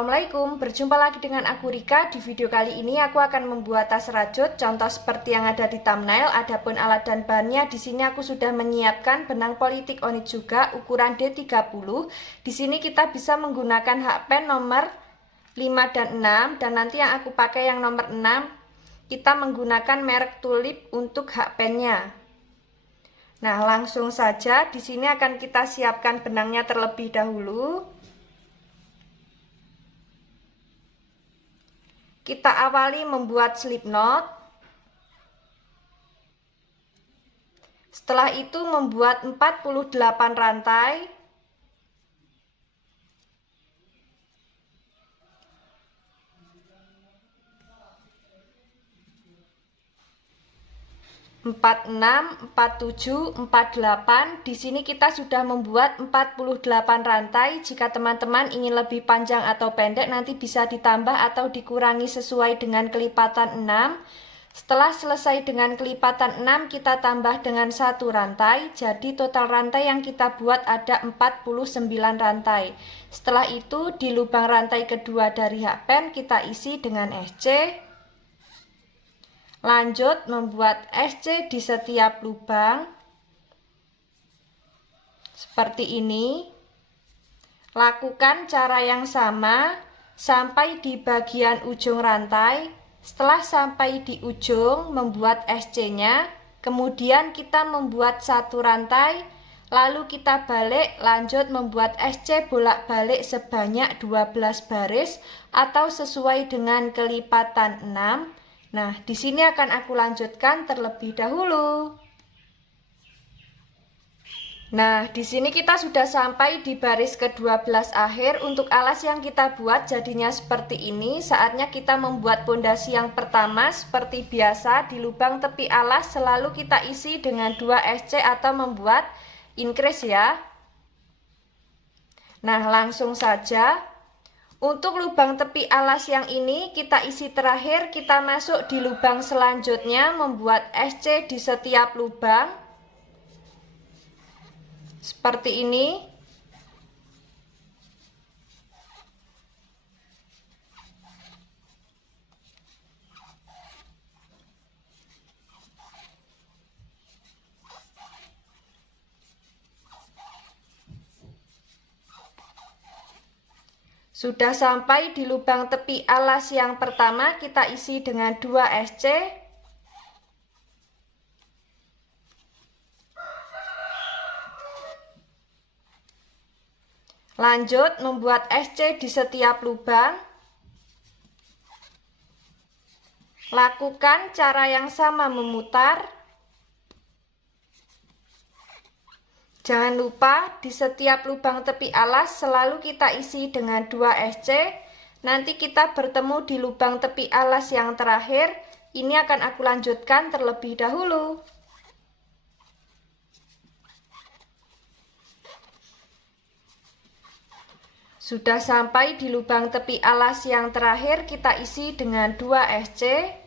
Assalamualaikum, berjumpa lagi dengan aku Rika. Di video kali ini aku akan membuat tas rajut, contoh seperti yang ada di thumbnail. Adapun alat dan bahannya, di sini aku sudah menyiapkan benang politik onyx juga ukuran D30. Di sini kita bisa menggunakan hakpen nomor 5 dan 6, dan nanti yang aku pakai yang nomor 6 kita menggunakan merek Tulip untuk hakpennya. Nah, langsung saja di sini akan kita siapkan benangnya terlebih dahulu. Kita awali membuat slip knot. Setelah itu membuat 48 rantai. Empat enam, 47, 48. Di sini kita sudah membuat 48 rantai. Jika teman-teman ingin lebih panjang atau pendek, nanti bisa ditambah atau dikurangi sesuai dengan kelipatan 6. Setelah selesai dengan kelipatan 6, kita tambah dengan satu rantai. Jadi total rantai yang kita buat ada 49 rantai. Setelah itu di lubang rantai kedua dari hakpen kita isi dengan SC. Lanjut membuat SC di setiap lubang seperti ini. Lakukan cara yang sama sampai di bagian ujung rantai. Setelah sampai di ujung, membuat SC-nya, kemudian kita membuat satu rantai, lalu kita balik, lanjut membuat SC bolak-balik sebanyak 12 baris atau sesuai dengan kelipatan 6. Nah, di sini akan aku lanjutkan terlebih dahulu. Nah, di sini kita sudah sampai di baris ke-12 akhir. Untuk alas yang kita buat jadinya seperti ini. Saatnya kita membuat pondasi yang pertama seperti biasa. Di lubang tepi alas selalu kita isi dengan 2 SC atau membuat increase ya. Nah, langsung saja. Untuk lubang tepi alas yang ini kita isi terakhir, kita masuk di lubang selanjutnya membuat SC di setiap lubang seperti ini. Sudah sampai di lubang tepi alas yang pertama, kita isi dengan 2 SC. Lanjut membuat SC di setiap lubang. Lakukan cara yang sama memutar. Jangan lupa di setiap lubang tepi alas selalu kita isi dengan 2 SC. Nanti kita bertemu di lubang tepi alas yang terakhir. Ini akan aku lanjutkan terlebih dahulu. Sudah sampai di lubang tepi alas yang terakhir, kita isi dengan 2 SC.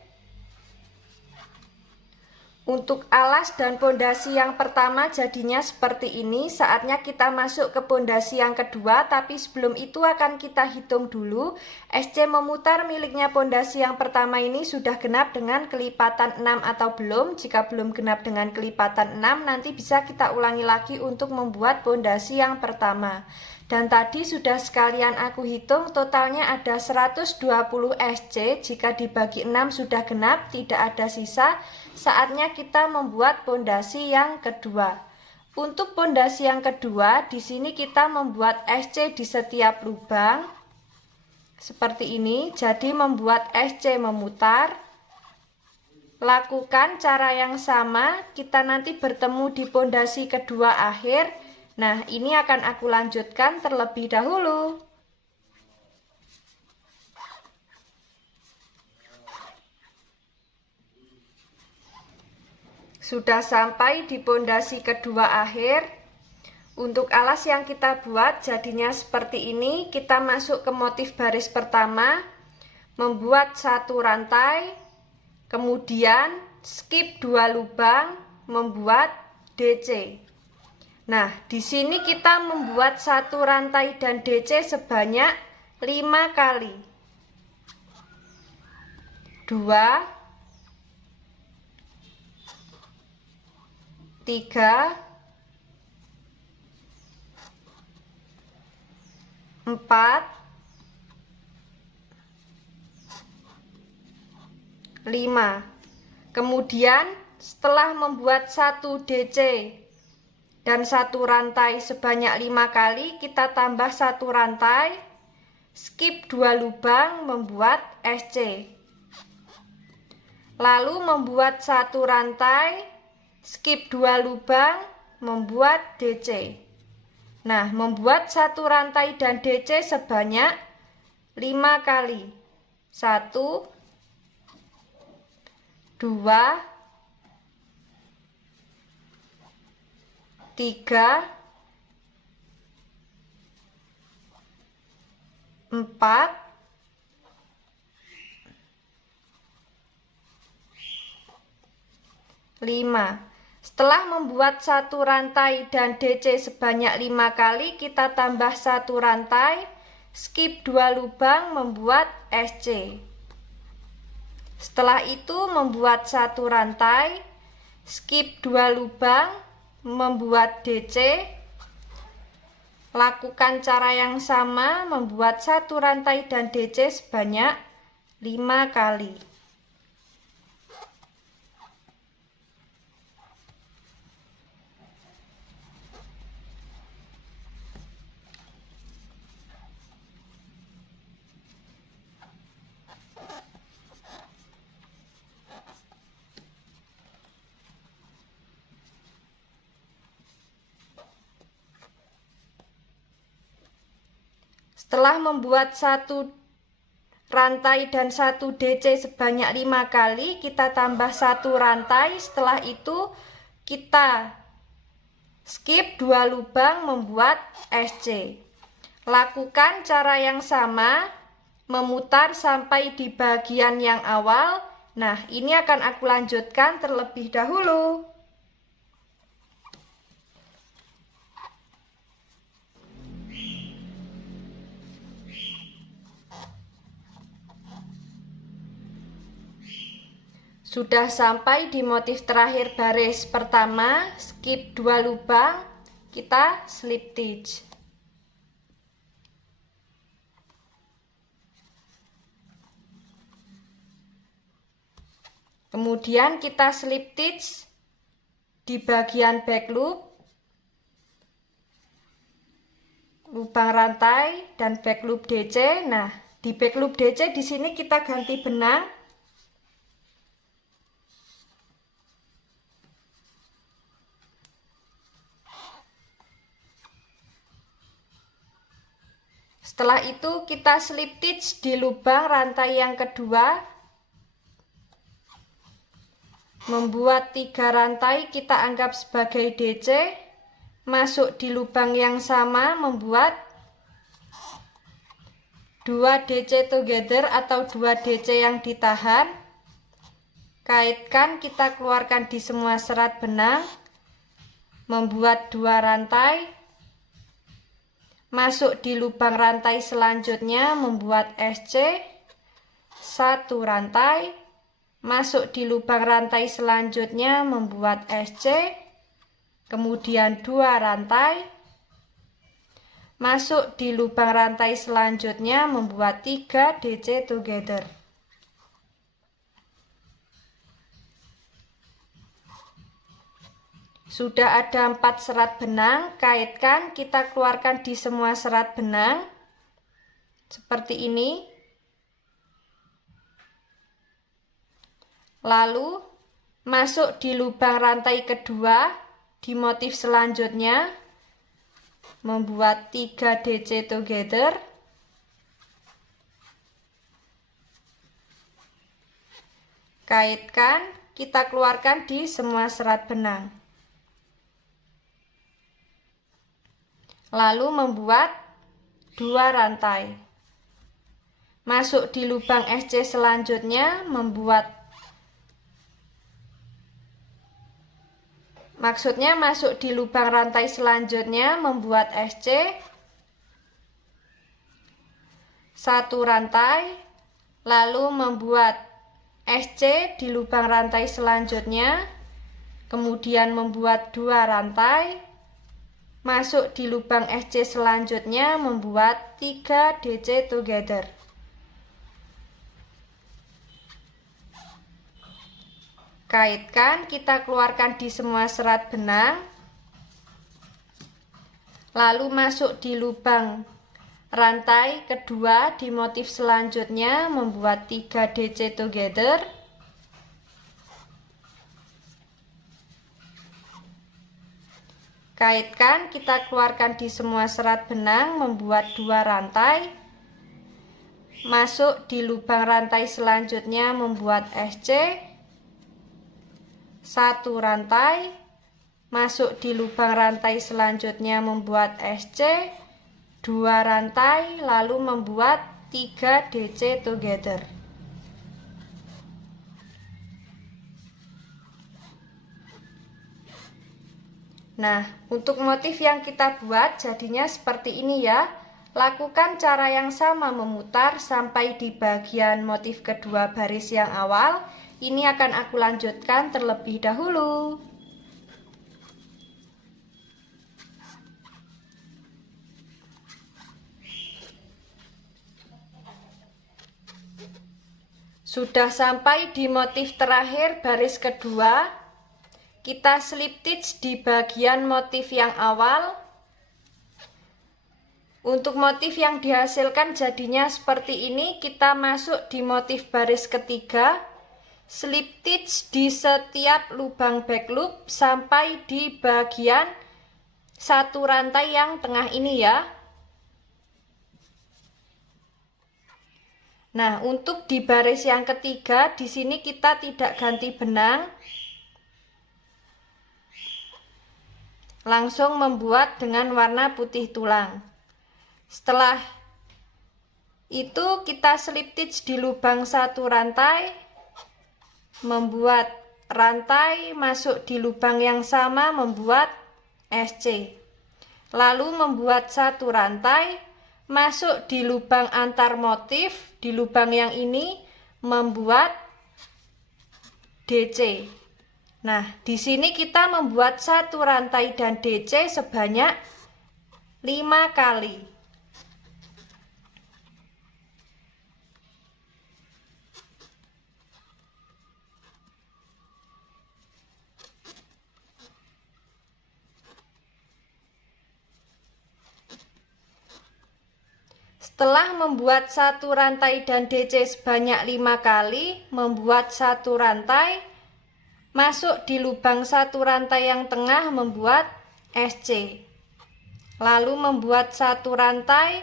Untuk alas dan pondasi yang pertama jadinya seperti ini. Saatnya kita masuk ke pondasi yang kedua, tapi sebelum itu akan kita hitung dulu. SC memutar miliknya pondasi yang pertama ini sudah genap dengan kelipatan 6 atau belum. Jika belum genap dengan kelipatan 6, nanti bisa kita ulangi lagi untuk membuat pondasi yang pertama. Dan tadi sudah sekalian aku hitung, totalnya ada 120 SC. Jika dibagi 6 sudah genap, tidak ada sisa. Saatnya kita membuat pondasi yang kedua. Untuk pondasi yang kedua, di sini kita membuat SC di setiap lubang seperti ini. Jadi membuat SC memutar. Lakukan cara yang sama, kita nanti bertemu di pondasi kedua akhir. Nah, ini akan aku lanjutkan terlebih dahulu. Sudah sampai di pondasi kedua akhir. Untuk alas yang kita buat jadinya seperti ini. Kita masuk ke motif baris pertama, membuat satu rantai, kemudian skip 2 lubang, membuat DC. Nah, di sini kita membuat satu rantai dan DC sebanyak 5 kali. 2, 3, 4, 5. Kemudian setelah membuat 1 DC dan 1 rantai sebanyak 5 kali, kita tambah 1 rantai, skip 2 lubang, membuat SC. Lalu membuat 1 rantai, skip 2 lubang, membuat DC. Nah, membuat 1 rantai dan DC sebanyak 5 kali. 1, 2, 3, 4, 5. Setelah membuat 1 rantai dan DC sebanyak 5 kali, kita tambah 1 rantai, skip 2 lubang, membuat SC. Setelah itu membuat 1 rantai, skip 2 lubang, membuat DC. Lakukan cara yang sama, membuat 1 rantai dan DC sebanyak 5 kali. Setelah membuat 1 rantai dan 1 DC sebanyak 5 kali, kita tambah 1 rantai. Setelah itu kita skip 2 lubang, membuat SC. Lakukan cara yang sama, memutar sampai di bagian yang awal. Nah, ini akan aku lanjutkan terlebih dahulu. Sudah sampai di motif terakhir baris pertama, skip 2 lubang, kita slip stitch. Kemudian kita slip stitch di bagian back loop, lubang rantai dan back loop DC. Nah, di back loop DC di sini kita ganti benang. Setelah itu kita slip stitch di lubang rantai yang kedua, membuat 3 rantai, kita anggap sebagai DC, masuk di lubang yang sama, membuat 2 DC together atau 2 DC yang ditahan. Kaitkan, kita keluarkan di semua serat benang, membuat 2 rantai, masuk di lubang rantai selanjutnya, membuat SC, 1 rantai, masuk di lubang rantai selanjutnya, membuat SC, kemudian 2 rantai, masuk di lubang rantai selanjutnya, membuat 3 DC together. Sudah ada 4 serat benang, kaitkan, kita keluarkan di semua serat benang seperti ini. Lalu masuk di lubang rantai kedua di motif selanjutnya, membuat 3 DC together. Kaitkan, kita keluarkan di semua serat benang. Lalu membuat 2 rantai. Masuk di lubang SC selanjutnya, masuk di lubang rantai selanjutnya, membuat SC, satu rantai, lalu membuat SC di lubang rantai selanjutnya, kemudian membuat 2 rantai, masuk di lubang SC selanjutnya, membuat 3 DC together. Kaitkan, kita keluarkan di semua serat benang, lalu masuk di lubang rantai kedua di motif selanjutnya, membuat 3 DC together. Kaitkan, kita keluarkan di semua serat benang, membuat 2 rantai, masuk di lubang rantai selanjutnya, membuat SC, 1 rantai, masuk di lubang rantai selanjutnya, membuat SC, 2 rantai, lalu membuat 3 DC together. Nah, untuk motif yang kita buat jadinya seperti ini ya. Lakukan cara yang sama memutar sampai di bagian motif kedua baris yang awal. Ini akan aku lanjutkan terlebih dahulu. Sudah sampai di motif terakhir baris kedua. Kita slip stitch di bagian motif yang awal. Untuk motif yang dihasilkan jadinya seperti ini, kita masuk di motif baris ketiga, slip stitch di setiap lubang back loop sampai di bagian 1 rantai yang tengah ini ya. Nah, untuk di baris yang ketiga, di sini kita tidak ganti benang. Langsung membuat dengan warna putih tulang. Setelah itu kita slip stitch di lubang 1 rantai, membuat rantai, masuk di lubang yang sama, membuat SC. Lalu membuat 1 rantai, masuk di lubang antar motif, di lubang yang ini, membuat DC. Nah, di sini kita membuat 1 rantai dan DC sebanyak 5 kali. Setelah membuat 1 rantai dan DC sebanyak 5 kali, membuat 1 rantai, masuk di lubang 1 rantai yang tengah, membuat SC. Lalu membuat 1 rantai,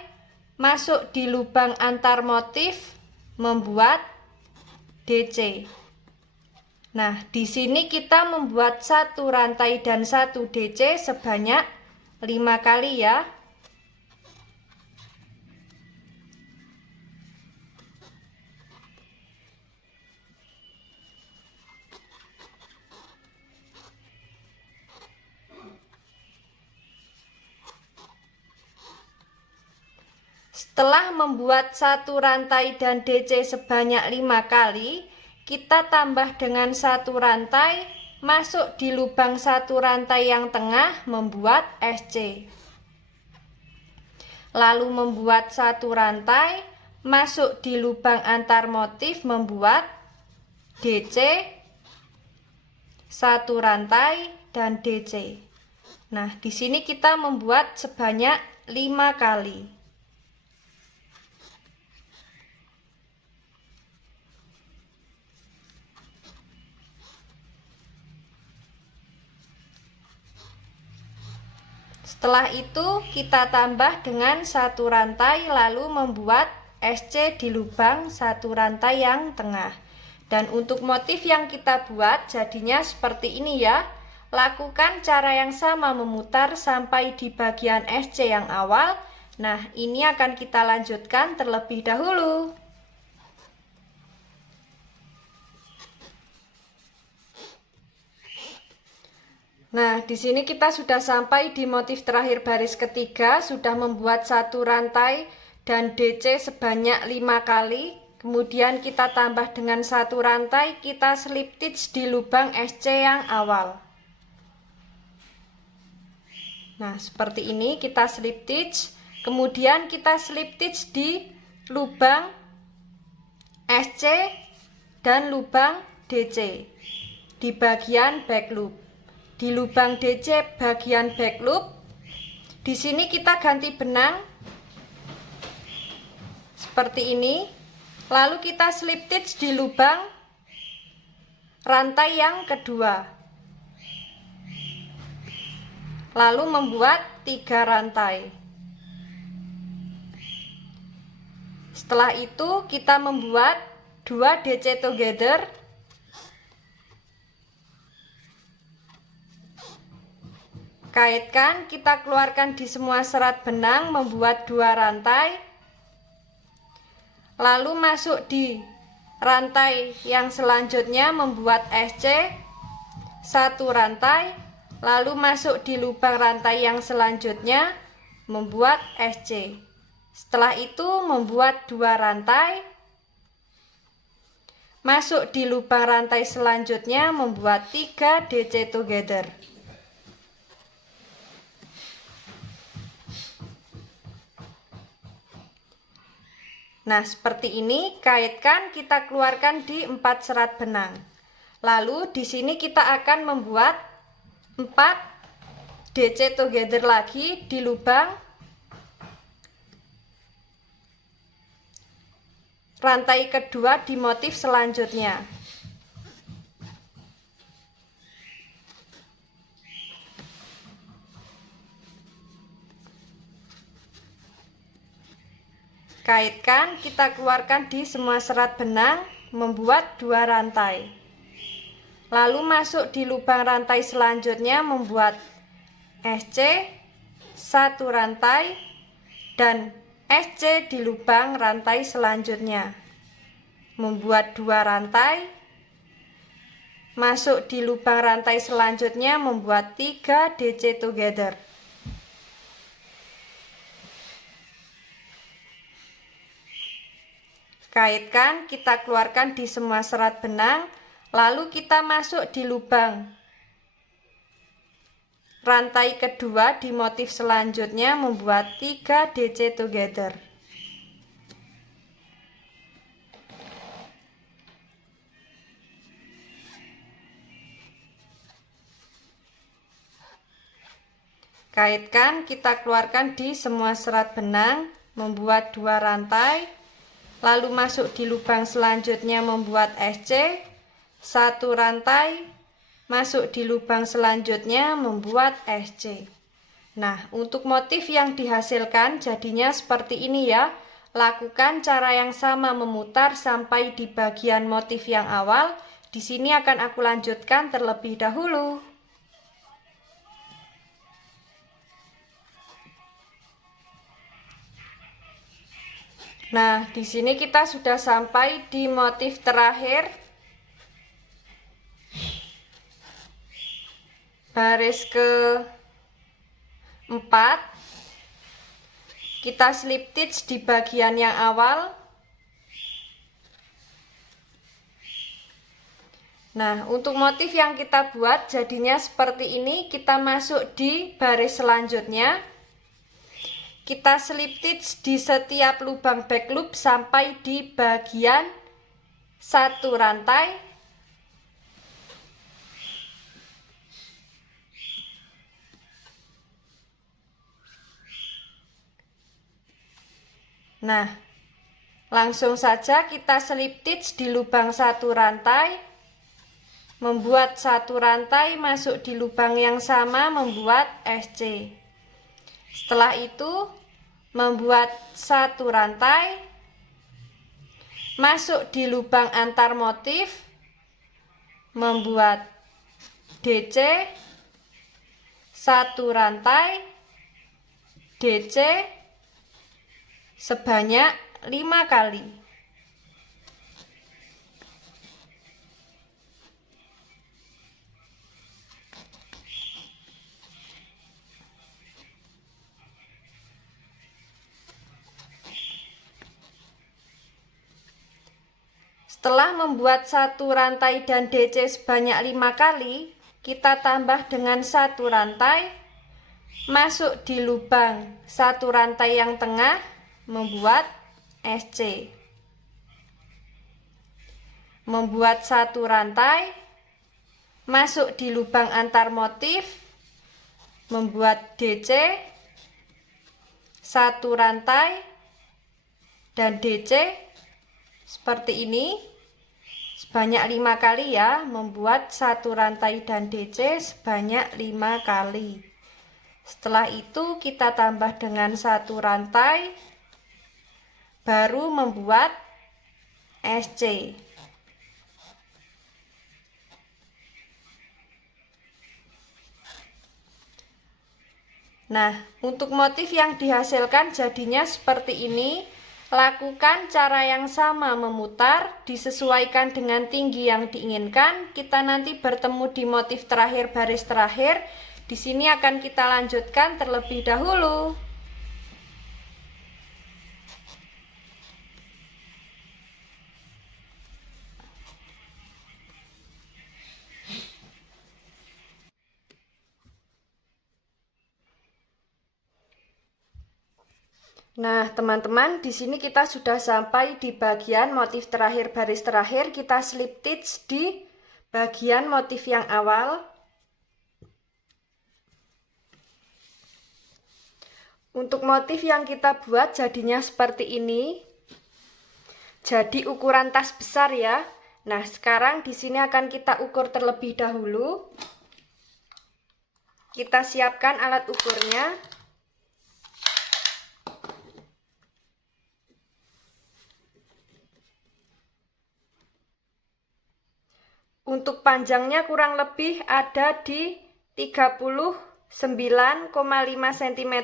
masuk di lubang antar motif, membuat DC. Nah, di sini kita membuat 1 rantai dan 1 DC sebanyak 5 kali ya. Setelah membuat 1 rantai dan DC sebanyak 5 kali, kita tambah dengan 1 rantai, masuk di lubang 1 rantai yang tengah, membuat SC. Lalu membuat 1 rantai, masuk di lubang antar motif, membuat DC, 1 rantai dan DC. Nah, di sini kita membuat sebanyak 5 kali. Setelah itu kita tambah dengan 1 rantai, lalu membuat SC di lubang 1 rantai yang tengah. Dan untuk motif yang kita buat jadinya seperti ini ya. Lakukan cara yang sama memutar sampai di bagian SC yang awal. Nah, ini akan kita lanjutkan terlebih dahulu. Nah, di sini kita sudah sampai di motif terakhir baris ketiga, sudah membuat 1 rantai dan DC sebanyak 5 kali. Kemudian kita tambah dengan 1 rantai, kita slip stitch di lubang SC yang awal. Nah, seperti ini kita slip stitch. Kemudian kita slip stitch di lubang SC dan lubang DC di bagian back loop. Di lubang DC bagian back loop, di sini kita ganti benang seperti ini. Lalu kita slip stitch di lubang rantai yang kedua. Lalu membuat 3 rantai. Setelah itu kita membuat 2 DC together. Kaitkan, kita keluarkan di semua serat benang, membuat 2 rantai. Lalu masuk di rantai yang selanjutnya, membuat SC 1 rantai. Lalu masuk di lubang rantai yang selanjutnya, membuat SC. Setelah itu membuat 2 rantai. Masuk di lubang rantai selanjutnya, membuat 3 DC together. Nah, seperti ini. Kaitkan, kita keluarkan di 4 serat benang. Lalu di sini kita akan membuat 4 DC together lagi di lubang rantai kedua di motif selanjutnya. Kaitkan, kita keluarkan di semua serat benang, membuat 2 rantai. Lalu masuk di lubang rantai selanjutnya, membuat SC 1 rantai dan SC di lubang rantai selanjutnya. Membuat 2 rantai. Masuk di lubang rantai selanjutnya, membuat 3 DC together. Kaitkan, kita keluarkan di semua serat benang, lalu kita masuk di lubang rantai kedua di motif selanjutnya, membuat 3 DC together. Kaitkan, kita keluarkan di semua serat benang, membuat 2 rantai. Lalu masuk di lubang selanjutnya, membuat SC 1 rantai. Masuk di lubang selanjutnya, membuat SC. Nah, untuk motif yang dihasilkan jadinya seperti ini ya. Lakukan cara yang sama, memutar sampai di bagian motif yang awal. Di sini akan aku lanjutkan terlebih dahulu. Nah, di sini kita sudah sampai di motif terakhir. Baris ke-4. Kita slip stitch di bagian yang awal. Nah, untuk motif yang kita buat jadinya seperti ini. Kita masuk di baris selanjutnya. Kita slip stitch di setiap lubang back loop sampai di bagian 1 rantai. Nah, langsung saja kita slip stitch di lubang 1 rantai. Membuat 1 rantai, masuk di lubang yang sama, membuat SC. Setelah itu membuat 1 rantai, masuk di lubang antar motif, membuat DC 1 rantai, DC sebanyak 5 kali. Setelah membuat satu rantai dan DC sebanyak 5 kali, kita tambah dengan satu rantai, masuk di lubang satu rantai yang tengah, membuat SC. Membuat satu rantai, masuk di lubang antar motif, membuat DC, satu rantai, dan DC seperti ini. Sebanyak 5 kali ya, membuat satu rantai dan DC sebanyak 5 kali. Setelah itu kita tambah dengan satu rantai, baru membuat SC. Nah, untuk motif yang dihasilkan jadinya seperti ini. Lakukan cara yang sama memutar, disesuaikan dengan tinggi yang diinginkan. Kita nanti bertemu di motif terakhir baris terakhir. Di sini akan kita lanjutkan terlebih dahulu. Nah, teman-teman, di sini kita sudah sampai di bagian motif terakhir baris terakhir. Kita slip stitch di bagian motif yang awal. Untuk motif yang kita buat jadinya seperti ini. Jadi ukuran tas besar ya. Nah, sekarang di sini akan kita ukur terlebih dahulu. Kita siapkan alat ukurnya. Untuk panjangnya kurang lebih ada di 39,5 cm.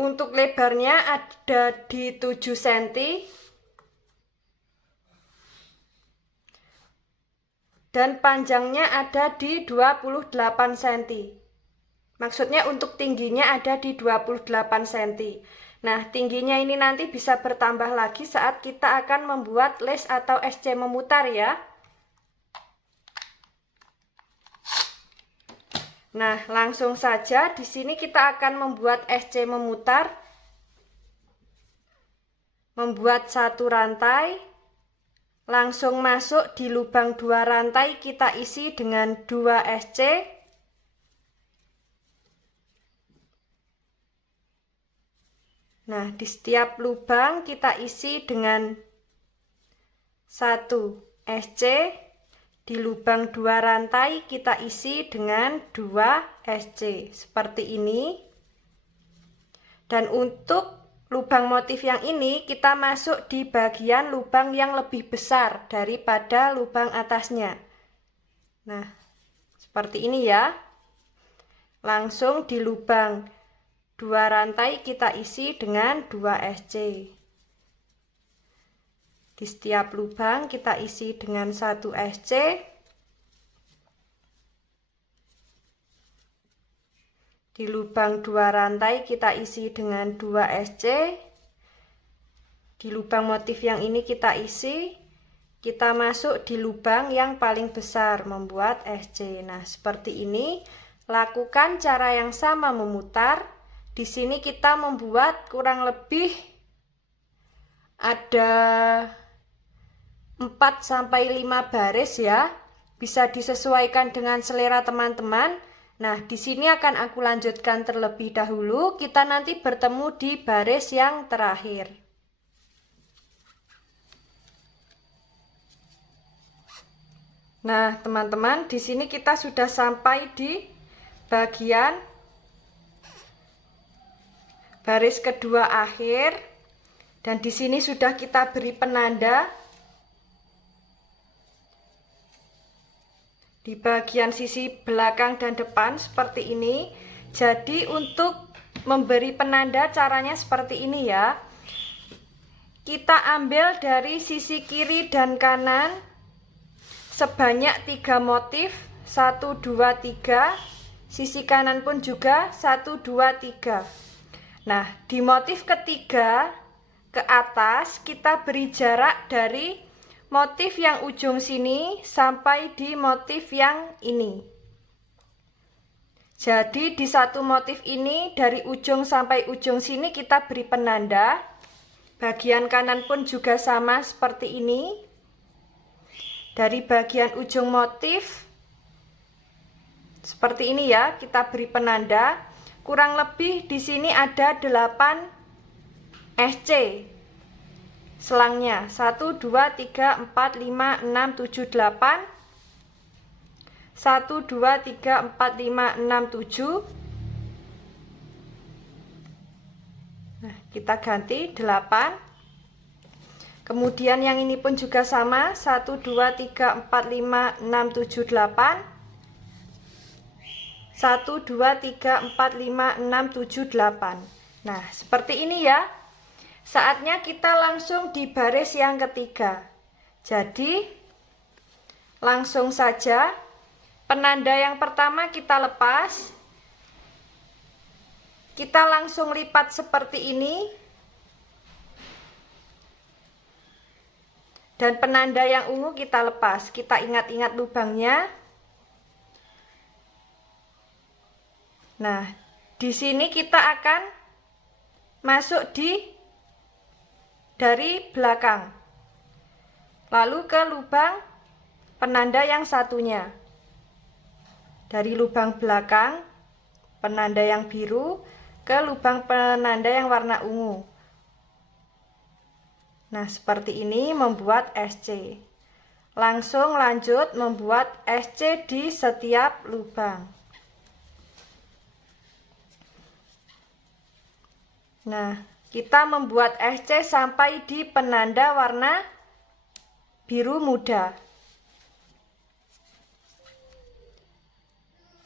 Untuk lebarnya ada di 7 cm. Dan panjangnya ada di 28 cm. Maksudnya untuk tingginya ada di 28 cm. Nah, tingginya ini nanti bisa bertambah lagi saat kita akan membuat lace atau SC memutar ya. Nah, langsung saja di sini kita akan membuat SC memutar. Membuat satu rantai. Langsung masuk di lubang 2 rantai, kita isi dengan 2 SC. Nah, di setiap lubang kita isi dengan 1 SC. Di lubang 2 rantai kita isi dengan 2 SC. Seperti ini. Dan untuk lubang motif yang ini kita masuk di bagian lubang yang lebih besar daripada lubang atasnya. Nah, seperti ini ya. Langsung di lubang 2 rantai kita isi dengan 2 SC. Di setiap lubang kita isi dengan 1 SC. Di lubang 2 rantai kita isi dengan 2 SC. Di lubang motif yang ini kita isi. Kita masuk di lubang yang paling besar membuat SC. Nah, seperti ini. Lakukan cara yang sama memutar. Di sini kita membuat kurang lebih ada 4-5 baris ya. Bisa disesuaikan dengan selera teman-teman. Nah, di sini akan aku lanjutkan terlebih dahulu. Kita nanti bertemu di baris yang terakhir. Nah, teman-teman, di sini kita sudah sampai di bagian baris kedua akhir, dan di sini sudah kita beri penanda di bagian sisi belakang dan depan seperti ini. Jadi untuk memberi penanda caranya seperti ini ya. Kita ambil dari sisi kiri dan kanan sebanyak 3 motif, 1, 2, 3. sisi kanan pun juga 1, 2, 3. Nah, di motif ketiga ke atas kita beri jarak dari motif yang ujung sini sampai di motif yang ini. Jadi di satu motif ini dari ujung sampai ujung sini kita beri penanda. Bagian kanan pun juga sama seperti ini. Dari bagian ujung motif seperti ini ya, kita beri penanda. Kurang lebih di sini ada 8 SC selangnya. 1, 2, 3, 4, 5, 6, 7, 8. 1, 2, 3, 4, 5, 6, 7. Nah, kita ganti 8. Kemudian yang ini pun juga sama. 1, 2, 3, 4, 5, 6, 7, 8. 1, 2, 3, 4, 5, 6, 7, 8. Nah, seperti ini ya. Saatnya kita langsung di baris yang ketiga. Jadi, langsung saja penanda yang pertama kita lepas. Kita langsung lipat seperti ini. Dan penanda yang ungu kita lepas. Kita ingat-ingat lubangnya. Nah, di sini kita akan masuk dari belakang. Lalu ke lubang penanda yang satunya. Dari lubang belakang penanda yang biru ke lubang penanda yang warna ungu. Nah, seperti ini membuat SC. Langsung lanjut membuat SC di setiap lubang. Nah, kita membuat SC sampai di penanda warna biru muda.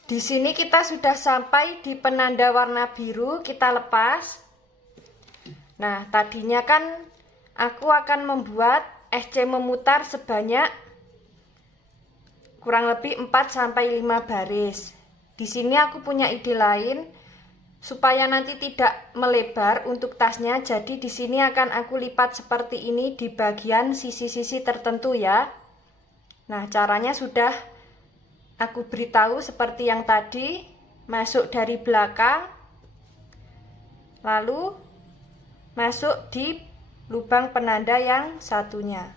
Di sini kita sudah sampai di penanda warna biru, kita lepas. Nah, tadinya kan aku akan membuat SC memutar sebanyak kurang lebih 4-5 baris. Di sini aku punya ide lain. Supaya nanti tidak melebar untuk tasnya, jadi di sini akan aku lipat seperti ini di bagian sisi-sisi tertentu ya. Nah, caranya sudah aku beritahu seperti yang tadi, masuk dari belakang, lalu masuk di lubang penanda yang satunya.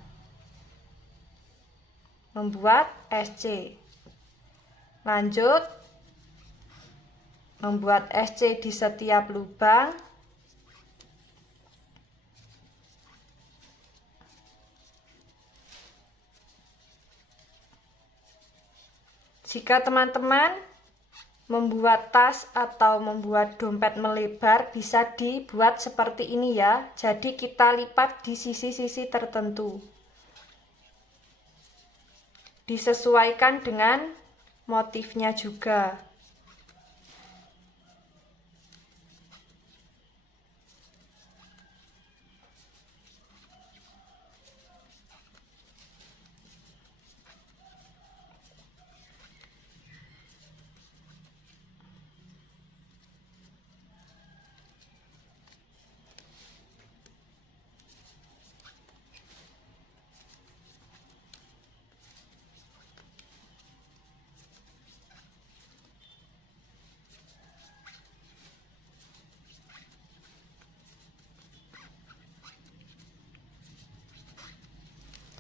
Membuat SC. Lanjut membuat SC di setiap lubang. Jika teman-teman membuat tas atau membuat dompet melebar, bisa dibuat seperti ini ya. Jadi kita lipat di sisi-sisi tertentu. Disesuaikan dengan motifnya juga.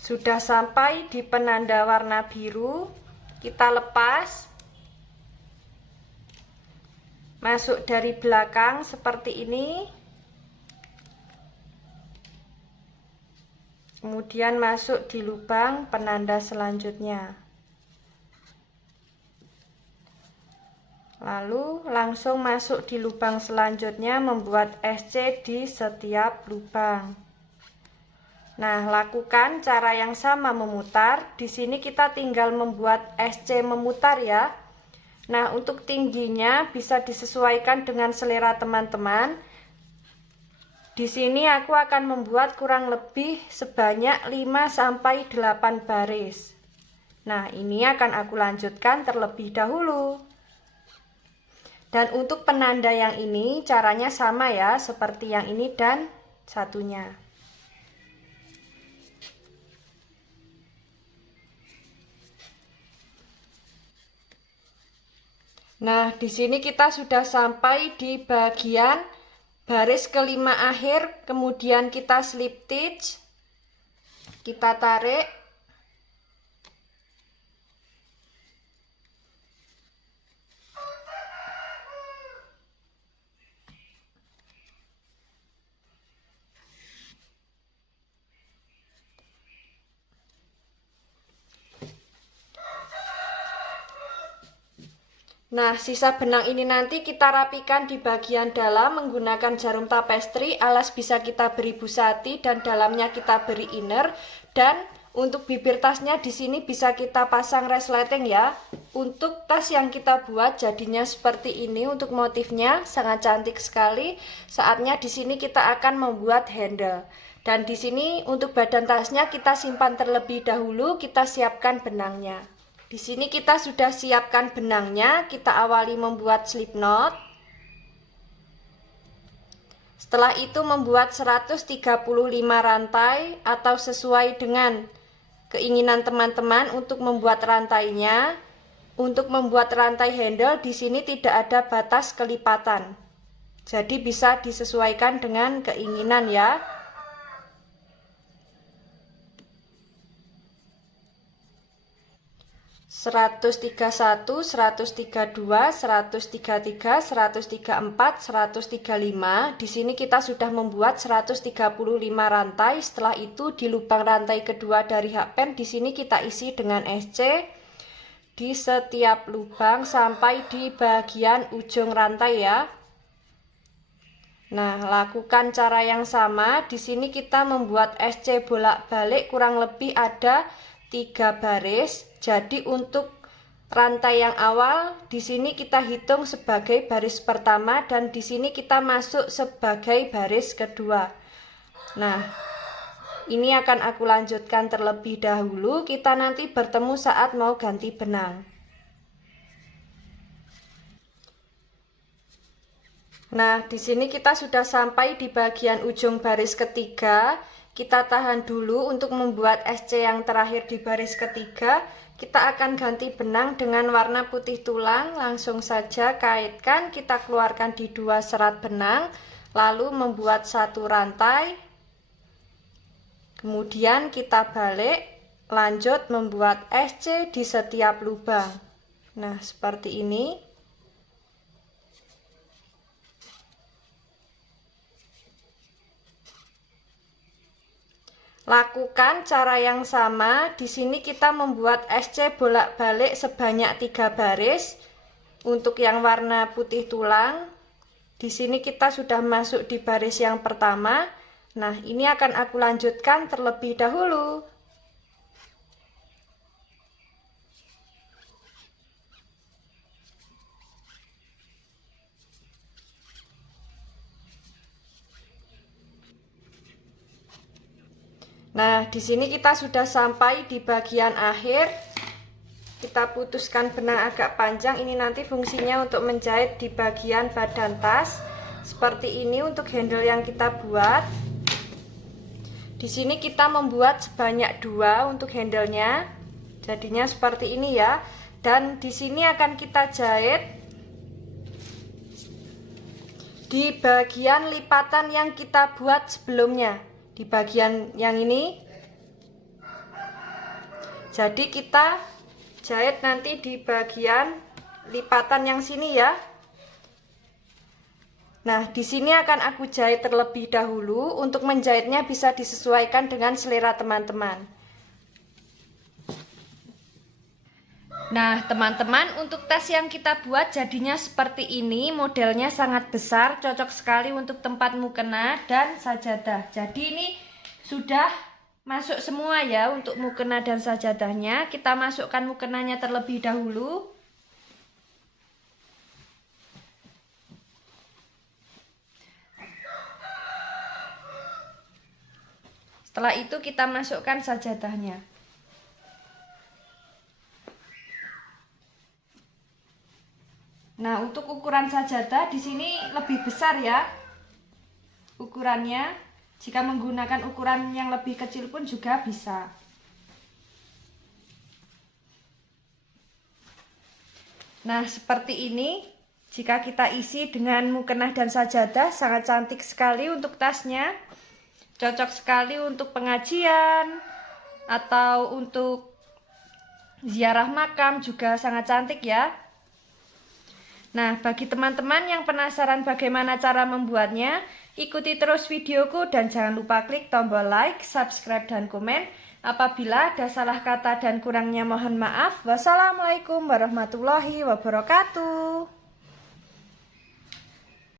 Sudah sampai di penanda warna biru, kita lepas. Masuk dari belakang seperti ini. Kemudian masuk di lubang penanda selanjutnya. Lalu langsung masuk di lubang selanjutnya, membuat SC di setiap lubang. Nah, lakukan cara yang sama memutar. Di sini kita tinggal membuat SC memutar ya. Nah, untuk tingginya bisa disesuaikan dengan selera teman-teman. Di sini aku akan membuat kurang lebih sebanyak 5-8 baris. Nah, ini akan aku lanjutkan terlebih dahulu. Dan untuk penanda yang ini caranya sama ya, seperti yang ini dan satunya. Nah, di sini kita sudah sampai di bagian baris kelima akhir, kemudian kita slip stitch, kita tarik. Nah, sisa benang ini nanti kita rapikan di bagian dalam menggunakan jarum tapestri. Alas bisa kita beri busati dan dalamnya kita beri inner. Dan untuk bibir tasnya di sini bisa kita pasang resleting ya. Untuk tas yang kita buat jadinya seperti ini untuk motifnya sangat cantik sekali. Saatnya di sini kita akan membuat handle. Dan di sini untuk badan tasnya kita simpan terlebih dahulu, kita siapkan benangnya. Di sini kita sudah siapkan benangnya, kita awali membuat slip knot. Setelah itu membuat 135 rantai atau sesuai dengan keinginan teman-teman untuk membuat rantainya. Untuk membuat rantai handle di sini tidak ada batas kelipatan. Jadi bisa disesuaikan dengan keinginan ya. 131, 132, 133, 134, 135. Di sini kita sudah membuat 135 rantai. Setelah itu di lubang rantai kedua dari hakpen di sini kita isi dengan SC di setiap lubang sampai di bagian ujung rantai ya. Nah, lakukan cara yang sama. Di sini kita membuat SC bolak-balik kurang lebih ada 3 baris. Jadi untuk rantai yang awal di sini kita hitung sebagai baris pertama dan di sini kita masuk sebagai baris kedua. Nah, ini akan aku lanjutkan terlebih dahulu. Kita nanti bertemu saat mau ganti benang. Nah, di sini kita sudah sampai di bagian ujung baris ketiga. Kita tahan dulu untuk membuat SC yang terakhir di baris ketiga. Kita akan ganti benang dengan warna putih tulang. Langsung saja kaitkan, kita keluarkan di 2 serat benang, lalu membuat 1 rantai. Kemudian kita balik, lanjut membuat SC di setiap lubang. Nah, seperti ini. Lakukan cara yang sama. Di sini kita membuat SC bolak-balik sebanyak 3 baris. Untuk yang warna putih tulang, di sini kita sudah masuk di baris yang pertama. Nah, ini akan aku lanjutkan terlebih dahulu. Nah, di sini kita sudah sampai di bagian akhir. Kita putuskan benang agak panjang. Ini nanti fungsinya untuk menjahit di bagian badan tas. Seperti ini untuk handle yang kita buat. Di sini kita membuat sebanyak 2 untuk handlenya. Jadinya seperti ini ya. Dan di sini akan kita jahit di bagian lipatan yang kita buat sebelumnya. Di bagian yang ini, jadi kita jahit nanti di bagian lipatan yang sini ya. Nah, di sini akan aku jahit terlebih dahulu. Untuk menjahitnya bisa disesuaikan dengan selera teman-teman. Nah, teman-teman, untuk tas yang kita buat jadinya seperti ini. Modelnya sangat besar, cocok sekali untuk tempat mukena dan sajadah. Jadi ini sudah masuk semua ya untuk mukena dan sajadahnya. Kita masukkan mukenanya terlebih dahulu. Setelah itu kita masukkan sajadahnya. Nah, untuk ukuran sajadah di sini lebih besar ya ukurannya. Jika menggunakan ukuran yang lebih kecil pun juga bisa. Nah, seperti ini. Jika kita isi dengan mukena dan sajadah, sangat cantik sekali untuk tasnya. Cocok sekali untuk pengajian atau untuk ziarah makam, juga sangat cantik ya. Nah, bagi teman-teman yang penasaran bagaimana cara membuatnya, ikuti terus videoku dan jangan lupa klik tombol like, subscribe, dan komen. Apabila ada salah kata dan kurangnya mohon maaf. Wassalamualaikum warahmatullahi wabarakatuh.